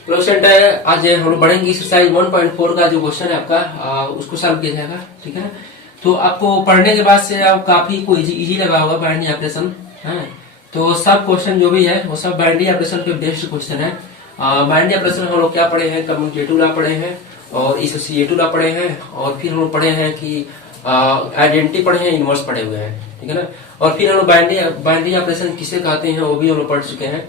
Hello student, आज हम लोग बढ़ेंगे एक्सरसाइज 1.4 का जो क्वेश्चन है आपका उसको सॉल्व किया जाएगा। ठीक है, तो आपको पढ़ने के बाद से आप काफी को इजी लगा होगा बाइनरी ऑपरेशन है। तो सब क्वेश्चन जो भी है वो सब बाइनरी ऑपरेशन के बेस्ड क्वेश्चन है। बाइनरी ऑपरेशन हम लोग क्या पढ़े हैं, कम्यूटेटिव लॉ पढ़े हैं और एसोसिएटिव लॉ पढ़े हैं, और फिर हम लोग पढ़े हैं कि आइडेंटिटी पढ़े हैं, इनवर्स पढ़े हुए हैं। ठीक है ना, और फिर हम लोग बाइनरी ऑपरेशन किसे कहते हैं वो भी हम लोग पढ़ चुके हैं।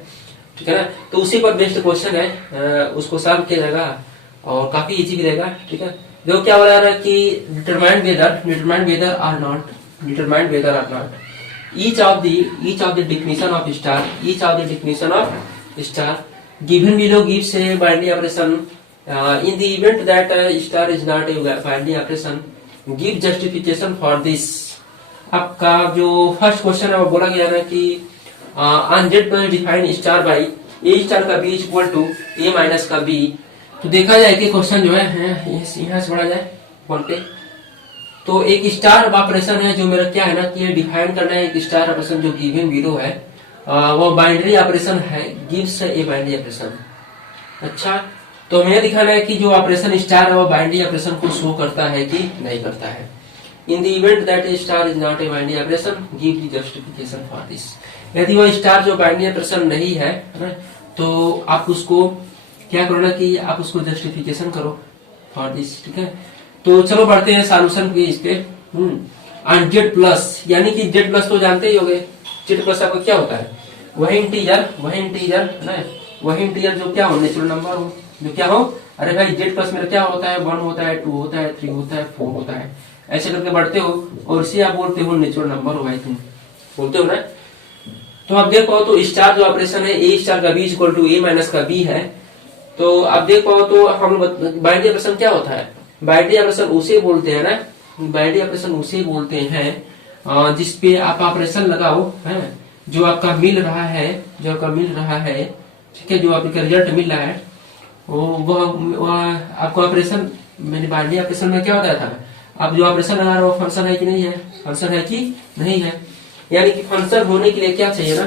ठीक है ना, तो उसी पर बेस्ड क्वेश्चन है, उसको सॉल्व किया जाएगा और काफी इजी भी रहेगा। ठीक है, देखो क्या बोला रहा है कि determine whether or not each of the definition of star given below gives a binary operation. In the event that star is not a binary operation, give justification for this. आपका जो फर्स्ट क्वेश्चन है वो बोला गया है कि on Z पर define star by A star का B equal to A minus का बी। तो देखा जाए कि क्वेश्चन जो है यहाँ से बढ़ा जाए बोलते, तो एक स्टार ऑपरेशन है जो मेरा क्या है ना कि डिफाइन करना है। एक स्टार ऑपरेशन जो गिवन बिलो है वो बाइनरी ऑपरेशन है, गिव्स ए बाइनरी ऑपरेशन। अच्छा, तो हमें दिखाना है कि जो ऑपरेशन स्टार है वो बाइनरी ऑपरेशन को शो करता है कि नहीं करता है। In the event that A star is not a binary operation, give the justification for this. यदि वो स्टार जो बाइनरी ऑपरेशन नहीं है ना, तो आप उसको क्या करो ना कि आप उसको जस्टिफिकेशन करो फॉर दिस। ठीक है, तो चलो बढ़ते हैं सॉल्यूशन के इसके। एंड जेड प्लस, यानी कि जेड प्लस तो जानते ही होंगे। जेड प्लस आपका क्या होता है, वही इंटीजर ना, वही इंटीजर जो क्या हो, नेचुरल नंबर हो, जो क्या हो। अरे भाई जेड प्लस मेरा क्या होता है, 1 होता है, 2 होता है, 3 होता है, 4 होता है, ऐसे करके बढ़ते हो और इसे आप बोलते हो नेचुरल नंबर हो। भाई तुम बोलते हो ना, तो आप देख पाओ तो स्टार जो ऑपरेशन है ए स्टार का B equal to A minus का बी है। तो आप देख पाओ तो हम बाइनरी ऑपरेशन क्या होता है, बाइनरी ऑपरेशन उसे बोलते हैं ना, बाइनरी ऑपरेशन उसे बोलते हैं जिसपे आप ऑपरेशन लगाओ है, जो आपका मिल रहा है, ठीक है, जो आपका रिजल्ट मिल रहा है वो आपको ऑपरेशन, मैंने बाइनरी ऑपरेशन में क्या होता था, आप जो ऑपरेशन लगा रहे हो फंक्शन है कि नहीं है, फंक्शन है कि नहीं है। यानी कि फंक्शन होने के लिए क्या चाहिए ना,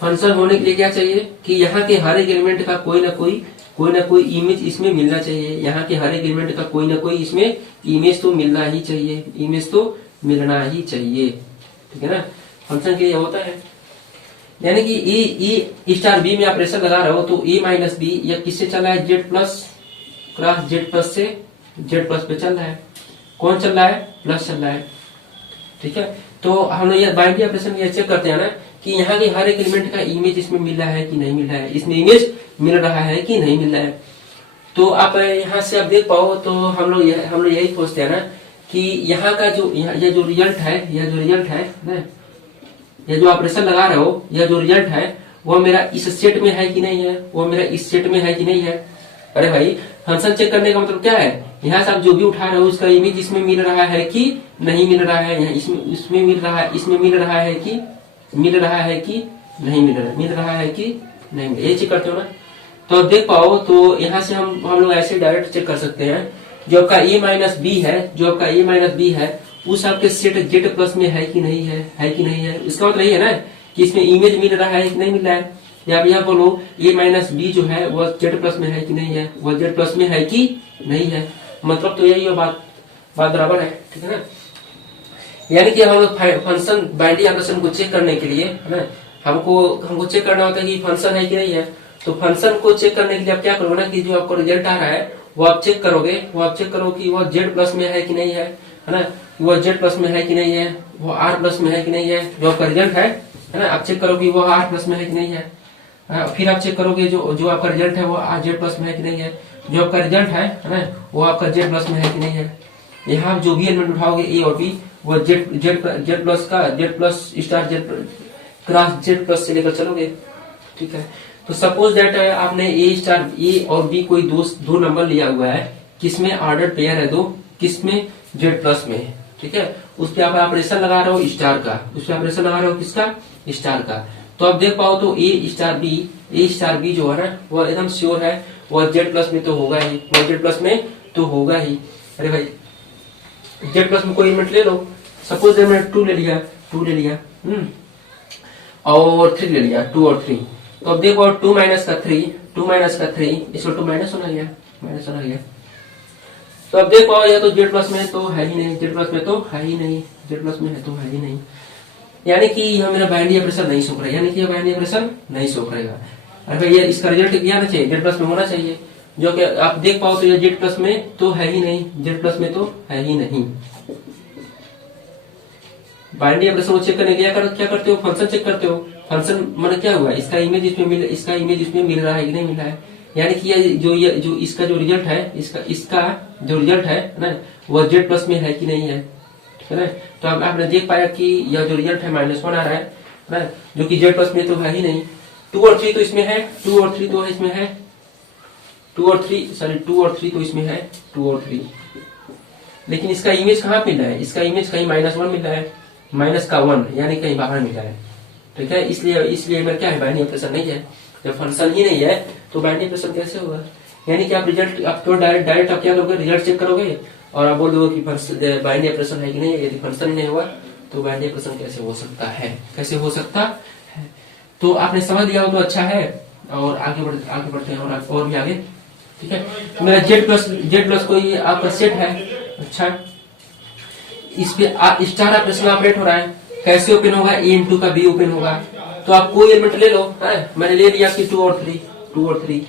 फंक्शन होने के लिए क्या चाहिए कि यहाँ के हर एक एलिमेंट का कोई ना कोई इमेज इसमें मिलना चाहिए। यहाँ के हर एक एलिमेंट का कोई ना कोई इसमें इमेज तो मिलना ही चाहिए, इमेज तो मिलना ही चाहिए। ठीक है ना, फंक्शन के लिए होता है। यानी कि ए स्टार बी में ऑपरेशन लगा रहे हो तो ए माइनस बी या किससे चल रहा है, Z plus cross Z plus से जेड प्लस पे चल रहा है। कौन चल रहा है, प्लस चल रहा है। ठीक है, तो हम लोग बाइनरी ऑपरेशन ये चेक करते हैं ना कि यहाँ के हर एक एलिमेंट का इमेज इसमें मिल रहा है कि नहीं मिल रहा है, इसमें इमेज मिल रहा है कि नहीं मिल रहा है। तो आप यहाँ से आप देख पाओ तो हम लोग यही सोचते हैं ना कि यहाँ का जो यह जो रिजल्ट है ना, यह जो ऑपरेशन लगा रहे हो, यह जो रिजल्ट है वो मेरा इस सेट में है कि नहीं है, वो मेरा इस सेट में है कि नहीं है। अरे भाई फंक्शन चेक करने का मतलब क्या है, यहाँ से आप जो भी उठा रहे हो उसका इमेज इसमें मिल रहा है कि नहीं मिल रहा है, यहाँ इसमें मिल रहा है, इसमें मिल रहा है कि नहीं मिल रहा है, कि नहीं, ये चेक करते हो ना। तो आप देख पाओ तो यहाँ से हम लोग ऐसे डायरेक्ट चेक कर सकते हैं, जो आपका ए माइनस बी है उस आपके सेट जेड प्लस में है कि नहीं है, इसका मतलब ये है ना कि इसमें इमेज मिल रहा है कि नहीं मिल रहा है। या आप बोलो ए माइनस बी जो है वो जेड प्लस में है कि नहीं है, वो जेड प्लस में है कि नहीं है, मतलब तो यही है, बात बराबर है। ठीक है ना, यानी कि हम फंक्शन बाइनरी ऑपरेशन को चेक करने के लिए है ना, हमको चेक करना होता है कि फंक्शन है कि नहीं है। तो फंक्शन को चेक करने के लिए आप क्या करोगे ना कि जो आपको रिजल्ट आ रहा है वो आप चेक करोगे कि वो जेड प्लस में है कि नहीं है ना, वो जेड प्लस में है कि नहीं है, वो आर प्लस में है कि नहीं है। जो आपका रिजल्ट है ना, आप चेक करोगे वो आर प्लस में है कि नहीं है। फिर आप चेक करोगे जो आपका रिजल्ट है वो आर जेड प्लस में है कि नहीं है। जो आपका रिजल्ट है ना वो आपका जेड प्लस में है कि नहीं है। यहाँ जो भी एलिमेंट उठाओगे ए और बी वो Z plus star Z cross Z plus से लेकर चलोगे। ठीक है, तो सपोज दैट आपने ए स्टार ए और बी कोई दो नंबर लिया हुआ है, किसमें ऑर्डर पेयर है दो, किसमें जेड प्लस में। ठीक है, उस पर आप ऑपरेशन लगा रहे हो स्टार का, किसका, स्टार का। तो आप देख पाओ तो ए स्टार बी जो है ना वो एकदम श्योर है, वो जेड प्लस में तो होगा ही, अरे भाई जेड प्लस में कोई एलिमेंट ले लो, सपोज मैंने 2 ले लिया और 3 ले लिया, 2 और 3। तो अब देखो 2 माइनस का 3, 2 माइनस का 3 इसको 2 माइनस होना गया, माइनस होना गया। तो अब देखो यह तो जेड प्लस में तो है ही नहीं, जेड प्लस में तो है ही नहीं, जेड प्लस में है तो है ही नहीं, यानी कि यह मेरा बाइनरी ऑपरेशन नहीं शो करेगा, यानी कि यह बाइनरी ऑपरेशन नहीं शो करेगा। अरे ये इसका रिजल्ट क्या आना चाहिए, जेड प्लस में होना चाहिए, जो कि आप देख पाओ तो यह जेड प्लस में तो है ही नहीं, जेड प्लस में तो है ही नहीं। बाइनरी ऑपरेशन को चेक करने के क्या करते हो, फंक्शन चेक करते हो। फंक्शन मतलब क्या हुआ, इसका इमेज इसमें मिल, इसका इमेज इसमें मिल रहा है कि नहीं मिल रहा है, यानी कि ये जो इसका जो रिजल्ट है, इसका जो रिजल्ट है ना वो जेड प्लस में है कि नहीं है ना। तो अब आपने देख पाया कि यह जो रिजल्ट है -1 आ रहा है ना, जो कि जेड प्लस में तो है ही नहीं। 2 और 3 तो इसमें है, 2 और 3 तो इसमें है, 2 और 3 तो इसमें है, 2 और 3, लेकिन इसका इमेज कहाँ मिल रहा है, इसका इमेज कहीं -1 मिल रहा है, -1 यानी कहीं बाहर मिल रहा है, ठीक है। इसलिए मेरा क्या है, बाइनरी ऑपरेशन नहीं है। जब फंक्शन ही नहीं है तो बाइनरी ऑपरेशन कैसे होगा, यानी कि आप रिजल्ट आप तो डायरेक्ट आप क्या करोगे, रिजल्ट चेक करोगे और आप बोल दोगे कि बाइनरी ऑपरेशन है कि नहीं। यदि फंक्शन ही नहीं हुआ तो बाइनरी ऑपरेशन कैसे हो सकता है, कैसे हो सकता है। तो आपने समझ लिया हो तो अच्छा है, और आगे बढ़ते हैं और भी आगे, ठीक है। मेरा जेड प्लस कोई आपका सेट है, अच्छा इस पे स्टार ऑपरेशन ऑपरेट हो रहा है, कैसे ओपन होगा, ए इंटू का बी ओपन होगा। तो आप कोई एलिमेंट ले लो, है मैंने ले लिया कि 2 और 3, 2 और 3,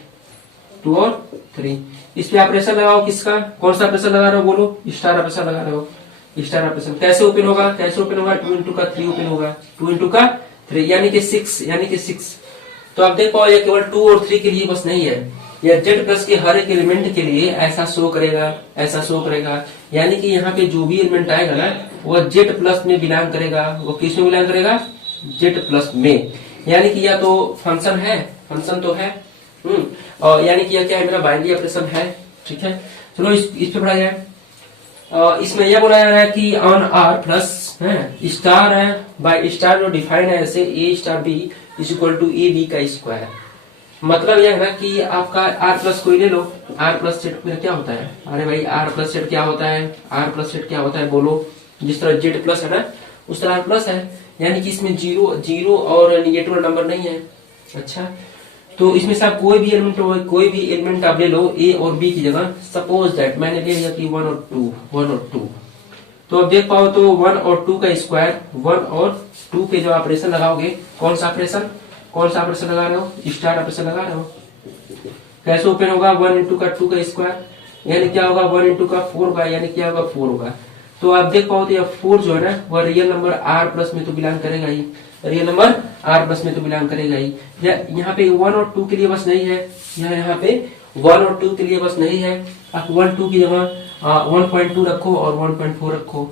2 और 3, इस पे ऑपरेशन लगाओ, किसका कौन सा ऑपरेशन लगा रहे हो, बोलो, स्टार ऑपरेशन लगा रहे हो। स्टार ऑपरेशन कैसे ओपन होगा, 2 इंटू का 3 ओपन होगा, 2 इंटू का 3 यानी कि 6। तो आप देख पाओ ये केवल 2 और 3 के लिए बस नहीं है, यह जेड प्लस के हर एक एलिमेंट के लिए ऐसा शो करेगा, ऐसा शो करेगा, यानी कि यहाँ पे जो भी एलिमेंट आएगा ना वो जेड प्लस में बिलोंग करेगा। वो किस में बिलोंग करेगा, जेड प्लस में, यानी कि यह तो फंक्शन है, फंक्शन तो है, और यानी कि यह क्या है, मेरा बाइनरी ऑपरेशन है, ठीक है। चलो इस पे पढ़ा जाए। इसमें यह बोला जा रहा है कि ऑन आर प्लस स्टार है बाय स्टार जो डिफाइन है ऐसे A star B is equal to A B का स्क्वायर। मतलब यह है ना कि आपका आर प्लस कोई ले लो, आर प्लस सेट में क्या होता है, अरे भाई आर प्लस सेट क्या होता है, आर प्लस सेट क्या होता है बोलो, जिस तरह जेड प्लस है ना उस तरह आर प्लस है, यानी कि इसमें जीरो और निगेटिव नंबर नहीं है। अच्छा तो इसमें से आप कोई भी एलिमेंट आप ले लो ए और बी की जगह, सपोज दैट मैंने ले लिया कि 1 और 2। तो अब देख पाओ तो 1 और 2 का स्क्वायर, 1 और 2 पे जो ऑपरेशन लगाओगे, कौन सा ऑपरेशन लगा रहे हो, स्टार ऑपरेशन लगा रहे हो, कैसे ओपन होगा, 1 इंटू का 2 का स्क्वायर यानी क्या होगा, 1 इंटू का 4 होगा, यानी क्या होगा 4 होगा। तो आप देख पाओ तो यह 4 जो है ना वह रियल नंबर आर प्लस में तो बिलोंग करेगा ही, रियल नंबर आर प्लस में तो बिलोंग करेगा ही। यहाँ पे 1 और 2 के लिए बस नहीं है, यहाँ पे 1 और 2 के लिए बस नहीं है, आप 1 2 की जगह 1.2 रखो और 1.4 रखो,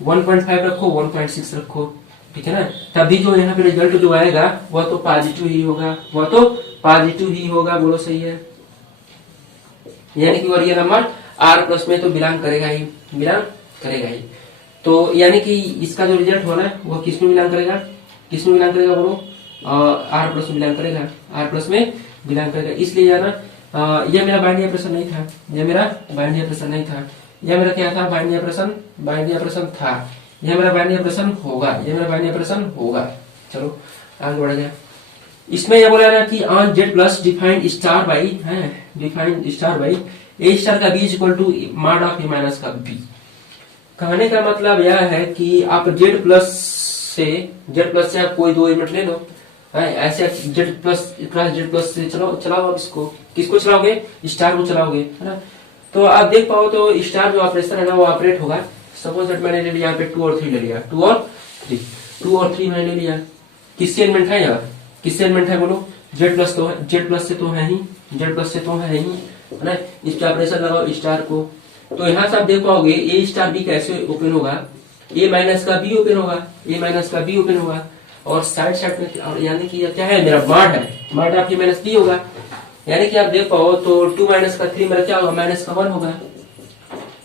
1.5 रखो, 1.6 रखो, ठीक है ना। तभी जो यहाँ पे रिजल्ट जो आएगा वह तो पॉजिटिव ही होगा, वह तो पॉजिटिव ही होगा, बोलो सही है। यानी कि रियल नंबर आर प्लस में तो बिलोंग करेगा ही, बिलोंग करेगा ही। तो यानी कि इसका जो रिजल्ट होना है वो किस में बिलोंग करेगा, किस में बिलोंग करेगा बोलो, आर प्लस में बिलोंग करेगा, आर प्लस में बिलोंग करेगा। इसलिए ना यह मेरा बाइनरी ऑपरेशन नहीं था, यह मेरा बाइनरी ऑपरेशन नहीं था, यह मेरा क्या था, बाइनरी ऑपरेशन था, यह मेरा बाइनरी ऑपरेशन होगा, यह मेरा बाइनरी ऑपरेशन होगा। चलो आगे बढ़ा जाए। इसमें यह बोला ना कि on Z plus defined star by A star का B is equal to mod of A minus का बी। कहने का मतलब यह है कि आप जेड प्लस से आप कोई दो एलिमेंट ले लो, ऐसे जेड प्लस से चलाओ आप इसको, किसको चलाओगे, स्टार को चलाओगे, है ना। तो आप देख पाओ तो स्टार जो ऑपरेशन है ना वो ऑपरेट होगा। सपोज दैट मैंने ले लिया यहाँ पे 2 और 3 ले लिया, 2 और 3 मैंने ले लिया, किससे एलिमेंट है यहाँ, किससे एलिमेंट है बोलो, जेड प्लस तो है, जेड प्लस से तो है ही, है ना। इस पे ऑपरेशन लगाओ स्टार को, तो यहाँ से आप देख पाओगे ए स्टार बी कैसे ओपन होगा, ए माइनस का बी ओपन होगा, और साइड में यानी कि क्या है, मेरा मॉड आपकी माइनस बी होगा, यानी कि आप देख पाओ तो 2 माइनस का 3 मेरा क्या होगा, माइनस का 1 होगा,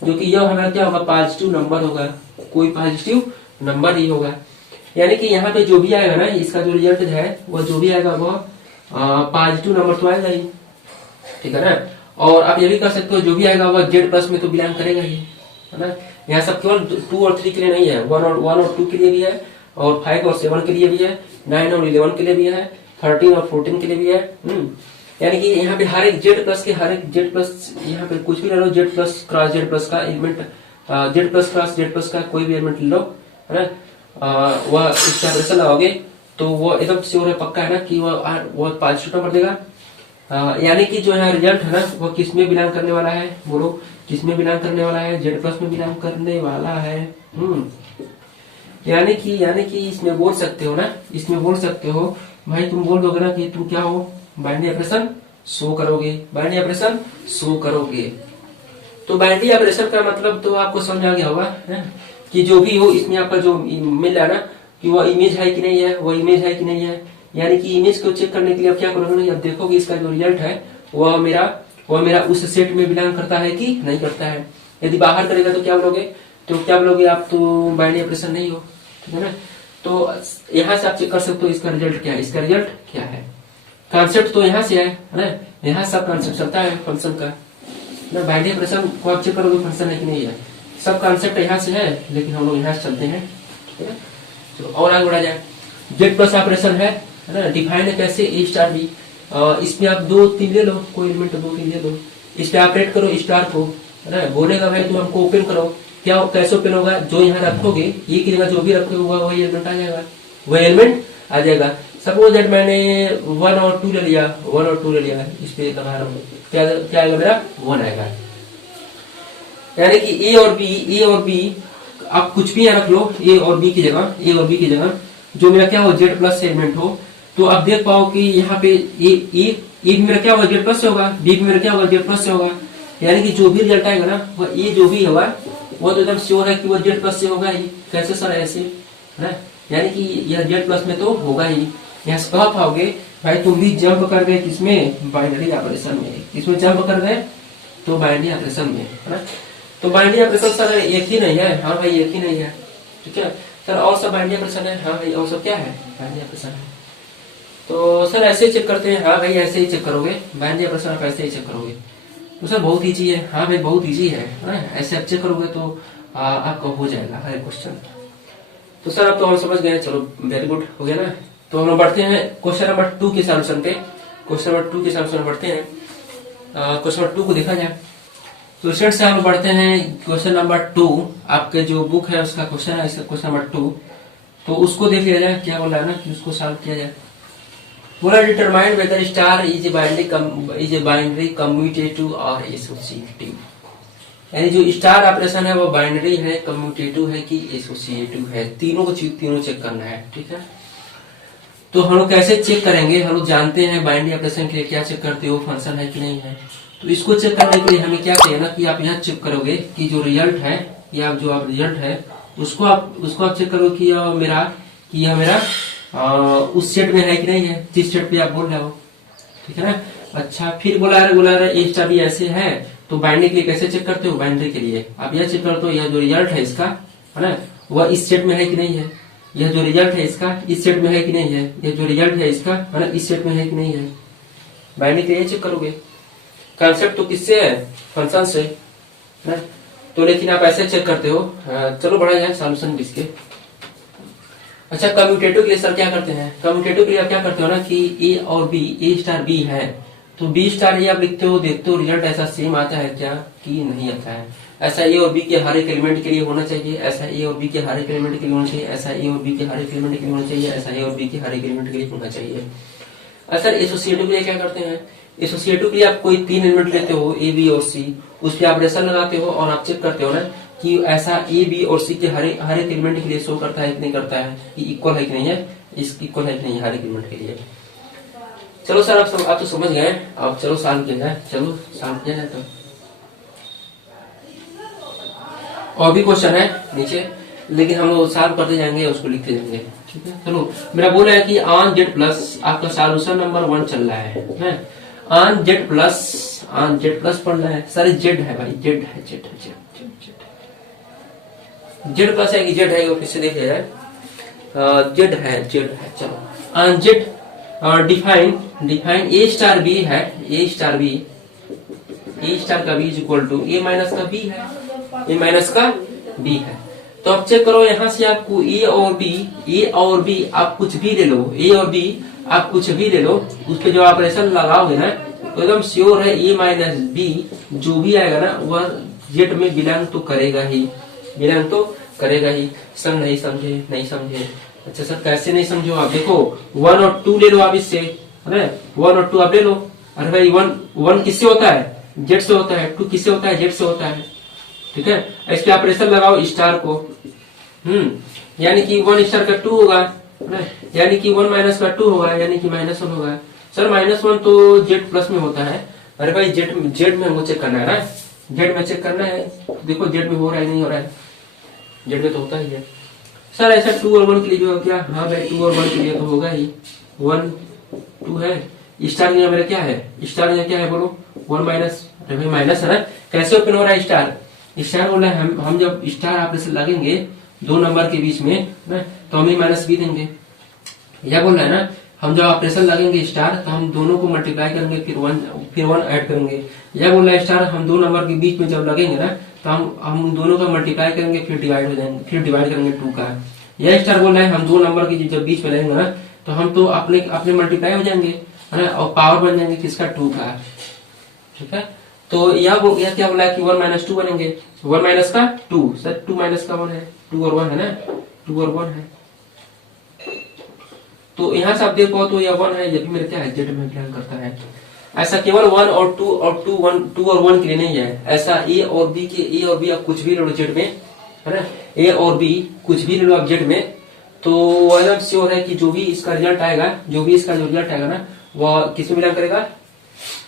जो कि यह हमारा क्या होगा, पॉजिटिव नंबर होगा, कोई पॉजिटिव नंबर ही होगा। यानी कि यहाँ पे जो भी आएगा ना, इसका जो रिजल्ट है वो जो भी आएगा वो पॉजिटिव नंबर तो आएगा ही, ठीक है ना। और आप ये भी कर सकते हो जो भी आएगा वो जेड प्लस में तो बिलोंग करेगा ही, है ना। यहाँ सब केवल 2 और 3 के लिए नहीं है, 1 और 2 के लिए भी है, और 5 और 7 के लिए भी है, 9 और 11 के लिए भी है, 13 और 14 के लिए भी है। यानी कि यहाँ पे हर एक जेड प्लस के हर एक जेड प्लस यहाँ पे कुछ भी ले लो, Z plus cross Z plus का element, Z plus cross Z plus का कोई भी एलिमेंट ले लो, है ना, वह इसका ऑपरेशन लगाओगे तो वो एकदम श्योर है, पक्का है ना कि वो पॉजिटिव नंबर देगा। यानी कि जो है रिजल्ट है ना वो किस में बिलोंग करने वाला है, बोलो किस में बिलोंग करने वाला है, जेड प्लस में बिलोंग करने वाला है। यानी कि इसमें बोल सकते हो ना, इसमें बोल सकते हो भाई, तुम बोल दोगे ना कि तुम क्या हो, बाइनरी ऑपरेशन शो करोगे, बाइनरी ऑपरेशन शो करोगे। तो बाइनरी ऑपरेशन का मतलब तो आपको समझ आ गया होगा है कि जो भी हो इसमें आपका जो मिल रहा है ना कि वो इमेज है कि नहीं है, वो इमेज है कि नहीं है। यानी कि इमेज को चेक करने के लिए आप क्या करोगे, आप देखोगे इसका जो रिजल्ट है वह मेरा उस सेट में बिलोंग करता है कि नहीं करता है। यदि बाहर करेगा तो क्या बोलोगे, आप तो बाइनरी ऑपरेशन नहीं हो, ठीक है ना। तो यहाँ से आप चेक कर सकते हो इसका रिजल्ट क्या है, इसका रिजल्ट क्या है। कॉन्सेप्ट तो यहाँ से है ना, यहाँ सब कॉन्सेप्ट चलता है फंक्शन का ना। बाइनरी ऑपरेशन को आप चेक करोगे फंक्शन है कि नहीं है, सब कॉन्सेप्ट यहाँ से है, लेकिन हम लोग यहाँ से चलते हैं, ठीक है। तो और आगे बढ़ा जाए, जेड प्लस ऑपरेशन है ना, डिफाइंड है कैसे, ए स्टार बी। इसमें आप 2-3 ले लो, कोई एलिमेंट 2-3 ले लो, इस पे ऑपरेट करो स्टार को, है ना। बोलेगा भाई तुम हमको ओपन करो, क्या कैसे ओपन होगा, जो यहाँ रखोगे ये की जगह जो भी रखोगे वही एलिमेंट आ जाएगा, वही एलिमेंट आ जाएगा। सपोज दैट मैंने 1 और 2 ले लिया, 1 और 2 ले लिया, इस पे लगा रहा हूँ, क्या आएगा मेरा 1 आएगा। यानी कि ए और बी आप कुछ भी यहाँ रख लो, ए और बी की जगह जो मेरा क्या हो जेड प्लस एलिमेंट हो, तो आप देख पाओ कि यहाँ पे ए मेरा क्या होगा जेड प्लस से होगा, बी मेरा क्या होगा जेड प्लस से होगा। यानी कि जो भी रिजल्ट आएगा ना वह ए जो भी होगा वो तो एकदम श्योर है कि वो जेड प्लस से होगा ही। कैसे सर ऐसे है ना, यानी कि यह जेड प्लस में तो होगा ही। यहाँ से कह पाओगे भाई तुम भी जंप कर गए किसमें, बाइनरी ऑपरेशन में, किसमें जंप कर गए, तो बाइनरी ऑपरेशन में, है ना। तो बाइनरी ऑपरेशन सर एक ही नहीं है, हाँ भाई एक ही नहीं है, ठीक है सर, और सब बाइनरी ऑपरेशन है, हाँ भाई और सब क्या है बाइनरी ऑपरेशन है। तो सर ऐसे ही चेक करते हैं, हाँ भाई ऐसे ही चेक करोगे, बाइनरी ऑपरेशन आप ऐसे ही चेक करोगे, तो सर बहुत ईजी है, हाँ भाई बहुत ईजी है, ऐसे आप चेक करोगे तो आपका हो जाएगा हर क्वेश्चन। तो सर अब तो हम समझ गए, चलो वेरी गुड हो गया ना। तो हम बढ़ते हैं क्वेश्चन नंबर 2 के सॉल्यूशन पे, क्वेश्चन नंबर 2 के सॉल्यूशन बढ़ते हैं। क्वेश्चन नंबर 2 को देखा जाए तो स्टूडेंट से हम बढ़ते हैं क्वेश्चन नंबर 2, आपके जो बुक है उसका क्वेश्चन है इसका क्वेश्चन नंबर 2, तो उसको देख लिया जाए, क्या बोला है ना कि उसको सॉल्व किया जाए। बोला determine whether star is a binary commutative और एसोसिएटिव। यानी जो स्टार ऑपरेशन है वो बाइनरी है, कम्यूटेटिव है कि एसोसिएटिव है, तीनों चेक करना है, ठीक है। तो हम लोग कैसे चेक करेंगे, हम लोग जानते हैं बाइनरी ऑपरेशन के लिए क्या चेक करते हो, फंक्शन है कि नहीं है। तो इसको चेक करने के लिए हमें क्या चाहिए ना कि आप यहाँ चेक करोगे कि जो रिजल्ट है या जो आप रिजल्ट है उसको आप चेक करो कि यह मेरा उस सेट में है कि नहीं है जिस सेट पे आप बोल रहे हो, ठीक है ना। अच्छा फिर बोला रहे ए स्टार भी ऐसे है, तो बाइनरी के लिए कैसे चेक करते हो, बाइनरी के लिए आप यह चेक करते हो यह जो रिजल्ट है इसका, है ना, वह इस सेट में है कि नहीं है, यह जो रिजल्ट है इसका इस सेट में है कि नहीं है, यह जो रिजल्ट है इसका, है ना, इस सेट में है कि नहीं है। बाइनरी के लिए चेक करोगे, कॉन्सेप्ट तो किससे है, फंक्शन से ना। तो लेकिन आप ऐसे चेक करते हो। चलो बढ़ा जाए सॉल्यूशन भी इसके। अच्छा कम्यूटेटिव के लिए सर क्या करते हैं, कम्यूटेटिव के लिए आप क्या करते हो ना कि ए और बी, ए स्टार बी है तो बी स्टार ये आप लिखते हो, देखते हो रिजल्ट ऐसा सेम आता है क्या कि नहीं आता है। ऐसा ए और बी के हर एक एलिमेंट के लिए होना चाहिए, ऐसा ए और बी के हर एक एलिमेंट के लिए होना चाहिए, ऐसा ए और बी के हर एक एलिमेंट के लिए होना चाहिए, ऐसा ए और बी के हर एक एलिमेंट के लिए होना चाहिए। सर एसोसिएटिव के लिए क्या करते हैं, एसोसिएटिव के लिए आप कोई 3 एलिमेंट लेते हो ए बी और सी, उस पर आप रेशन लगाते हो और आप चेक करते हो ना कि ऐसा ए बी और सी के हर एक एलिमेंट के लिए शो करता है कि नहीं करता है, कि इक्वल है कि नहीं है, इस इक्वल है कि नहीं हर एक एलिमेंट के लिए। चलो सर आप तो समझ गए, अब चलो सॉल्व किया जाए, चलो सॉल्व किया जाए। तो और भी क्वेश्चन है नीचे, लेकिन हम लोग सॉल्व करते जाएंगे, उसको लिखते जाएंगे, ठीक है। चलो मेरा बोल रहा है कि ऑन जेड प्लस आपका सॉल्यूशन नंबर 1 चल रहा है ऑन जेड प्लस पढ़ रहा है सर, जेड है भाई, जेड है, जेड प्लस है कि जेड है, फिर से देख लिया जाए, जेड है। चलो on Z define A star B है, ए स्टार का B is equal to A minus का बी है, ए माइनस का बी है। तो आप चेक करो यहाँ से आपको ए और बी आप कुछ भी ले लो, ए और बी आप कुछ भी ले लो, उस पर जो ऑपरेशन लगाओगे ना तो एकदम श्योर है ए माइनस बी जो भी आएगा ना वह जेड में बिलोंग तो करेगा ही, बिलोंग तो करेगा ही। सर नहीं समझे, नहीं समझे। अच्छा सर कैसे नहीं समझो, आप देखो 1 और 2 ले लो आप इससे, है ना, 1 और 2 आप ले लो। अरे भाई 1 किससे होता है, जेड से होता है, 2 किससे होता है, जेड से होता है, ठीक है। इसके ऑपरेशन लगाओ स्टार को, यानी कि 1 स्टार का 2 होगा, यानी कि 1 माइनस का 2 होगा, यानी कि -1 होगा। सर -1 तो जेड प्लस में होता है। अरे भाई जेड में हमको चेक करना है ना, जेड में चेक करना है। देखो जेड में हो रहा है नहीं हो रहा है, जेड में तो होता ही है। सर ऐसा 2 और 1 के लिए भी हो क्या, हाँ भाई 2 और 1 के लिए तो होगा ही, 1 2 है। स्टार यहाँ मेरा क्या है, स्टार यहाँ क्या है बोलो, 1 माइनस, अरे भाई माइनस है ना, कैसे ओपन हो रहा है स्टार, स्टार बोला है हम जब स्टार ऑपरेशन लगेंगे 2 नंबर के बीच में ना तो हम माइनस बी देंगे। यह बोल रहा है ना, हम जब ऑपरेशन लगेंगे स्टार तो हम दोनों को मल्टीप्लाई करेंगे फिर 1 ऐड करेंगे। यह बोल रहा है स्टार हम 2 नंबर के बीच में जब लगेंगे ना तो हम दोनों का मल्टीप्लाई करेंगे फिर डिवाइड हो जाएंगे, फिर डिवाइड करेंगे 2 का। यह स्टार बोल रहा है हम 2 नंबर के जब बीच में लगेंगे ना तो हम तो अपने मल्टीप्लाई हो जाएंगे, है ना, और पावर बन जाएंगे किसका, 2 का, ठीक है। तो यह क्या बोला है कि 1 माइनस 2 बनेंगे, 1 माइनस का 2, सर 2 माइनस का 1 है, 2 और 1 है ना, 2 और 1 है। तो यहाँ से आप देखो तो यह 1 है, ये भी मेरे क्या है, जेड में बिलोंग करता है। ऐसा केवल 1 और 2 और 2 और 1 के लिए नहीं है, ऐसा ए और बी आप कुछ भी ले लो जेड में, है ना, ए और बी कुछ भी ले लो आप जेड में, तो एकदम श्योर है कि जो भी इसका रिजल्ट आएगा, जो रिजल्ट आएगा ना वह किस में बिलोंग करेगा,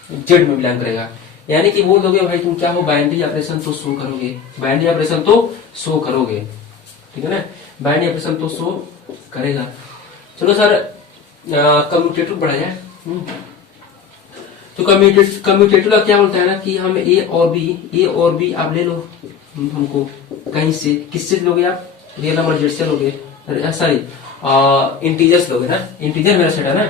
जेड में बिलोंग करेगा। यानी कि बोल दोगे भाई तुम क्या हो, बाइनरी ऑपरेशन तो शो करोगे, बाइनरी ऑपरेशन तो शो करोगे, ठीक है ना, बाइनरी ऑपरेशन तो शो करेगा। चलो सर कम्यूटेटिव बढ़ा जाए। तो कम्यूटेटिव क्या बोलता है ना कि हम ए और बी आप ले लो, हमको कहीं से, किससे लोगे आप, रियल नंबर जेड से लोगे, सॉरी इंटीजर से लोगे ना, इंटीजर मेरा सेट है ना,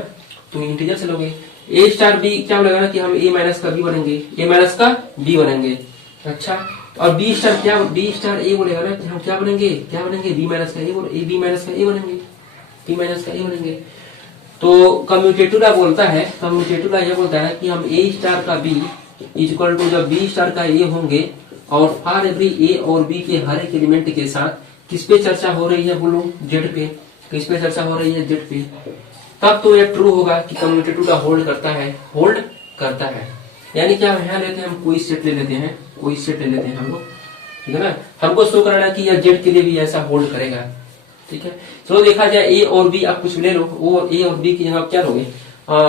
तो इंटीजर से लोगे। ए स्टार बी क्या बोलेगा ना कि हम ए माइनस का बी बनेंगे, ए माइनस का बी बनेंगे। अच्छा, और बी स्टार क्या, बी स्टार ए बोलेगा ना कि हम क्या बनेंगे बी माइनस का ए, बी माइनस का ए बनेंगे, बी माइनस का ए बनेंगे। तो कम्यूटेटिव बोलता है, कम्यूटेटिव यह बोलता है कि हम ए स्टार का बी इक्वल टू जब बी स्टार का ए होंगे और फॉर एवरी ए और बी के हर एक एलिमेंट के साथ किस पे चर्चा हो रही है बोलो, जेड पे, किस पे चर्चा हो रही है, जेड पे, तब तो यह ट्रू होगा कि कम्यूटेटिव होल्ड करता है। यानी क्या यहाँ लेते हैं हम, कोई सेट ले लेते हैं, हम लोग, ठीक है ना, हमको शो करना है कि यह जेड के लिए भी ऐसा होल्ड करेगा, ठीक है। चलो देखा जाए ए और बी आप कुछ ले लो, वो ए और बी की जगह आप क्या लोगे,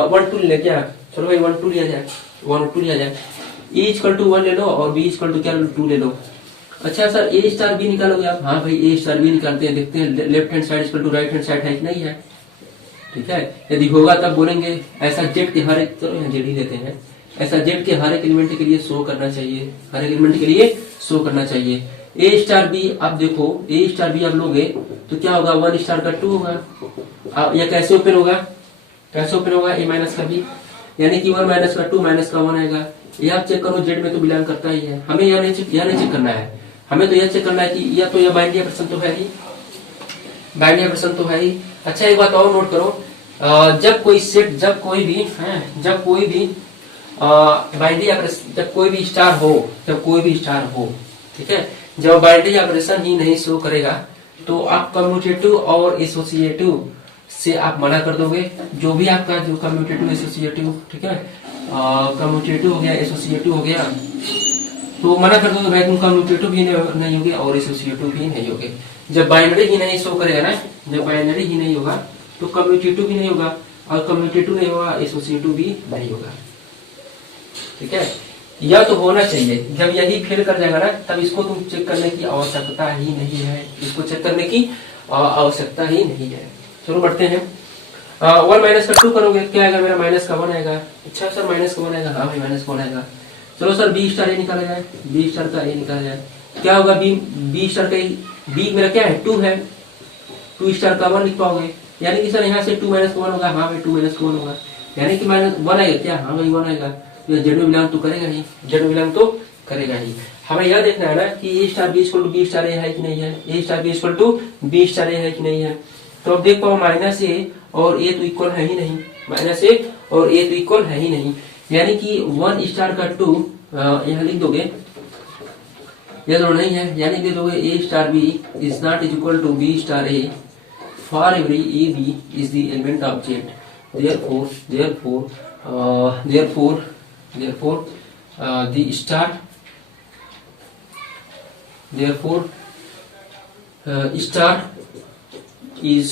1 2 ले क्या, चलो भाई 1 2 लिया जाए, 1 और 2 लिया जाए, ए इक्वल टू 1 ले लो और बी इक्वल टू क्या 2 ले लो। अच्छा सर ए स्टार बी निकालोगे आप, हाँ भाई ए स्टार बी निकालते हैं, देखते हैं left hand side equal to right hand side है कि नहीं है, ठीक है। यदि होगा तब बोलेंगे ऐसा जेड के हर एक, चलो यहाँ जेड ही लेते हैं, ऐसा जेड के हर एक एलिमेंट के लिए शो करना चाहिए, हर एक एलिमेंट के लिए शो करना चाहिए। ए स्टार बी आप देखो, ए स्टार बी आप लोगे तो क्या होगा, 1 स्टार का 2 होगा। यह कैसे ओपन होगा, ए माइनस का बी, यानी कि 1 माइनस का 2 माइनस का 1 आएगा। ये आप चेक करो जेड में तो बिलोंग करता ही है, हमें यह नहीं चेक करना है, हमें तो यह चेक करना है कि यह तो यह बाइनरी ऑपरेशन तो है ही, बाइनरी ऑपरेशन तो है ही। अच्छा एक बात और नोट करो, जब कोई भी बाइनरी ऑपरेशन, जब कोई भी स्टार हो, ठीक है, जब बाइनरी ऑपरेशन ही नहीं शो करेगा तो आप कम्यूटेटिव और एसोसिएटिव से आप मना कर दोगे, जो भी आपका जो कम्यूटेटिव एसोसिएटिव, ठीक है, कम्यूटेटिव हो गया, एसोसिएटिव हो गया, तो मना कर दोगे भाई तुम कम्यूटेटिव भी नहीं होगे और एसोसिएटिव भी नहीं होगे। जब बाइनरी ही नहीं शो करेगा ना, जब बाइनरी ही नहीं होगा तो कम्यूटेटिव भी नहीं होगा, और कम्यूटेटिव नहीं होगा एसोसिएटिव भी नहीं होगा, ठीक है। यह तो होना चाहिए, जब यही फेल कर जाएगा ना तब इसको तुम चेक करने की आवश्यकता ही नहीं है, इसको चेक करने की आवश्यकता ही नहीं है। चलो बढ़ते हैं, 1 माइनस का 2 करोगे क्या आएगा, मेरा माइनस का 1 आएगा। अच्छा सर माइनस का 1 आएगा, हाँ भाई माइनस का 1 आएगा। चलो सर बी स्टार ए निकाला जाए, बी स्टार का ए निकाला जाए, क्या होगा, बी स्टार का बी मेरा क्या है 2 है, 2 स्टार का 1 लिख पाओगे, यानी कि सर यहाँ से 2 माइनस का 1 होगा, हाँ भाई 2 माइनस का 1 होगा, यानी कि माइनस 1 आएगा क्या, हाँ भाई 1 आएगा, जेड में बिलोंग तो करेगा ही, जेड में बिलोंग तो करेगा ही। हमें यह देखना है ना कि A star B equal to B star A है कि नहीं है, A star B equal to B star A है कि नहीं है। तो अब देख पाओ माइनस ए और ए तो इक्वल है ही नहीं, माइनस ए और ए तो इक्वल है ही नहीं, यानी कि 1 स्टार का 2 यहाँ लिख दोगे, यह दोनों नहीं है, यानी दे दोगे A star B is not is equal to B star A for every A B is the element of Z, therefore the star is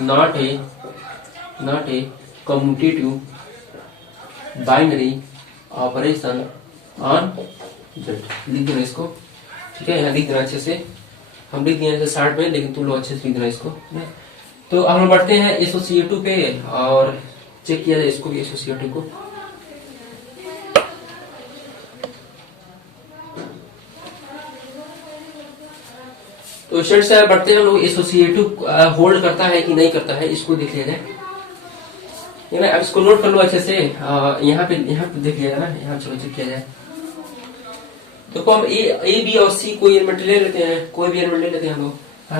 not a commutative binary operation on z। लिख देना इसको, ठीक है, यहाँ लिख देना अच्छे से, हम लिख दिए शार्ट में, लेकिन तुम लोग अच्छे से लिख देना इसको। तो अब हम बढ़ते हैं एसोसिएटिव पे और चेक किया जाए इसको भी, एसोसिएटिव को। तो स्टूडेंट्स बढ़ते हैं हम लोग, एसोसिएटिव होल्ड करता है कि नहीं करता है, इसको देख लिया जाए। अब इसको नोट कर लो अच्छे से, यहाँ पे देख लिया जाए ना, यहाँ चलो चेक किया जाए। तो हम ए बी और सी कोई एलिमेंट ले लेते हैं, कोई भी एलिमेंट ले लेते हैं हम लोग।